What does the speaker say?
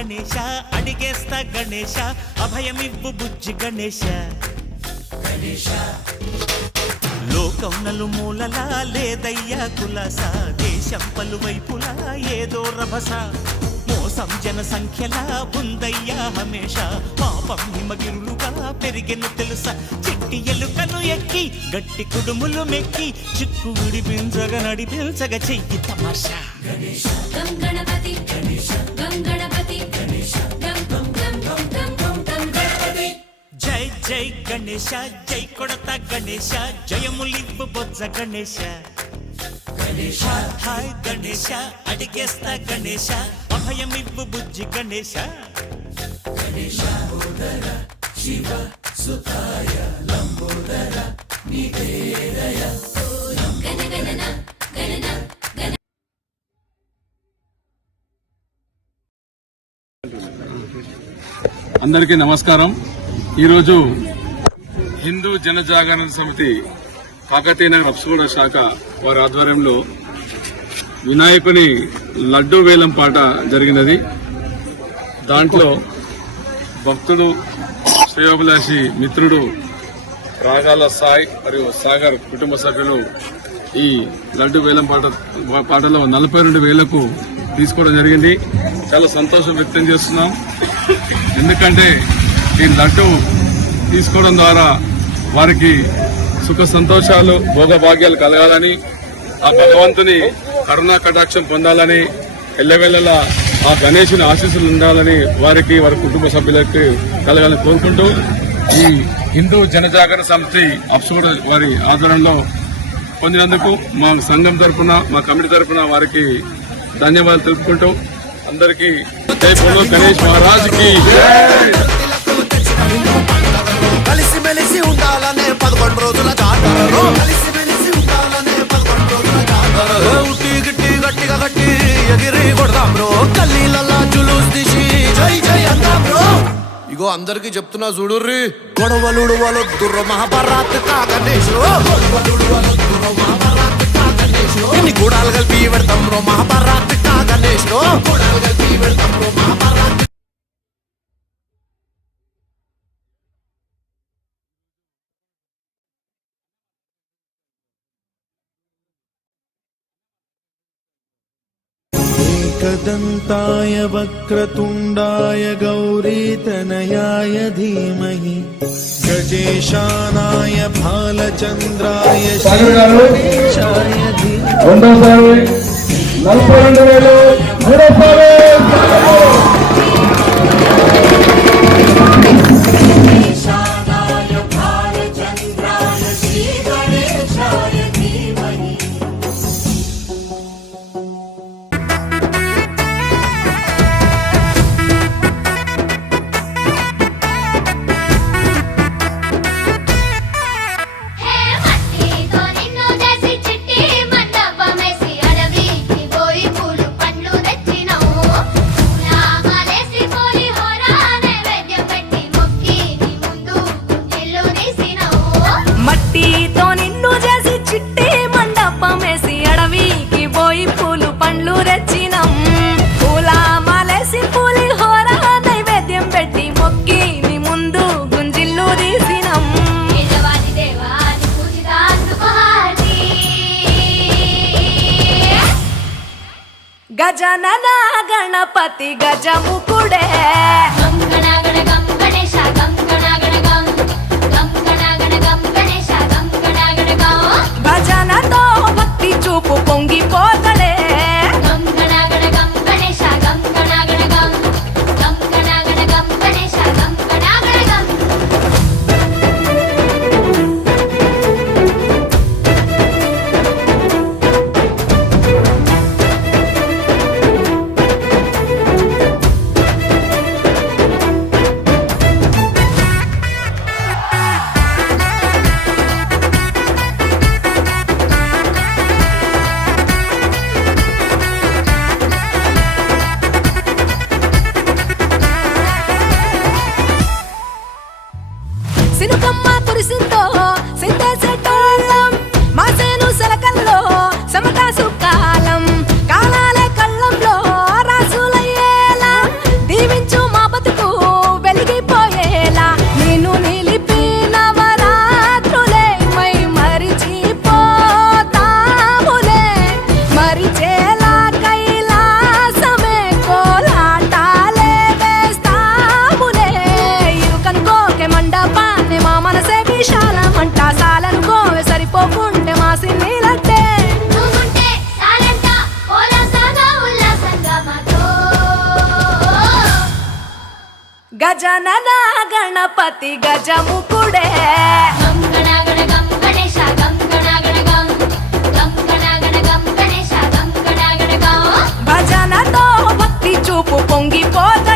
గణేశ అడిగేస్తా గణేశ అభయమివ్వు బుజ్జి గణేశ గణేశ లోకం నలుమూలలా లేదయ్యా కులాస దేశం పలువైపులా ఏదో రభస మోసం జన సంఖ్యలా ఉందయ్యా హమేష పాపం హిమగిరులుగా పెరిగెను తెలుసా చిట్టి ఎలుకను ఎక్కి గట్టి కుడుములు మెక్కి చిక్కు విడిపించగ నడిపించగ చెయ్యి తమాషా గణేశ గం గణపతి గణేశ గం గణపతి గణేశ గం గం గం గం గం గం గం గణపతి జై జై గణేశ జై కొడతా గణేశ జయములివ్వు బొజ్జ గణేశ గణేశ హాయ్ గణేశ అడిగేస్తా గణేశ అభయమివ్వు బుజ్జి గణేశ గణేశ లంబోదర శివ సుతాయ లంబోదర నివేదయ గణ గణన గణన గణ. అందరికీ నమస్కారం. ఈరోజు హిందూ జనజాగరణ సమితి కాకతీయ నగర్ అప్సగూడ శాఖ వారి ఆధ్వర్యంలో వినాయకుని లడ్డూ వేలం పాట జరిగినది. దాంట్లో భక్తుడు శ్రేయోభిలాషి మిత్రుడు రాగాల సాయి మరియు సాగర్ కుటుంబ సభ్యులు ఈ లడ్డూ వేలం పాటలో 42,000కు తీసుకోవడం జరిగింది. చాలా సంతోషం వ్యక్తం చేస్తున్నాం. ఎందుకంటే ఈ లడ్డూ తీసుకోవడం ద్వారా వారికి సుఖ సంతోషాలు భోగభాగ్యాలు కలగాలని, ఆ భగవంతుని కరుణా కటాక్షం పొందాలని, ఎల్లవెల్లలా ఆ గణేశుని ఆశీస్సులు ఉండాలని వారికి వారి కుటుంబ సభ్యులకు కలగాలని కోరుకుంటూ ఈ హిందూ జనజాగరణ సమితి అప్సగూడ వారి ఆధ్వర్యంలో పొందినందుకు మా సంఘం తరఫున మా కమిటీ తరఫున వారికి ధన్యవాదాలు తెలుపుకుంటూ అందరికీ జై బోలో గణేష్ మహారాజ్కి. కలిసిమెలిసి ఉండాలనే 11 రోజుల జాతరలో కలిసిమెలిసి ఉండాలనే 11 రోజుల జాతరలో ఉట్టి గిట్టి గట్టిగా గట్టి ఎగిరి కొడదాం బ్రో కల్లీలల్లా జులూస్ తీసి జై జై అందాం బ్రో. ఇగో అందరికి చెప్తున్నా చూడుర్రి గొడవలుడు వలొద్దుర్ర మహాభారత్ కా గణేష్ ఇన్ని గూడాలు కలిపి పెడతాం బ్రో మహాభారత్ కా గణేష్ గూడాలు కలిపి పెడతాం బ్రో మహాభారత్. एकदन्ताय वक्रतुण्डाय गौरीतनयाय धीमहि गजेशानाय भालचन्द्राय श्रीगणेशाय धीमहि. గజనన గణపతి గజముకుడే గం గణ గణ గం గణేశ గం గణ గణ గం గం గణ గణ గం గణేశ గం గణ గణ గం భజనతో భక్తి చూపు పొంగిపోతడే గం గణ గణ గం గణేశ గం గణ గణ గం గం గణ గణ గం గణేశ గం గణ గణ గం. గజనన గణపతి గజముకుడే గం గణగణ గం గణేశ గం గణగణ గం గం గణగణ గం గణేశ గం గణగణ గం భజనతో భక్తి చూపు పొంగిపోత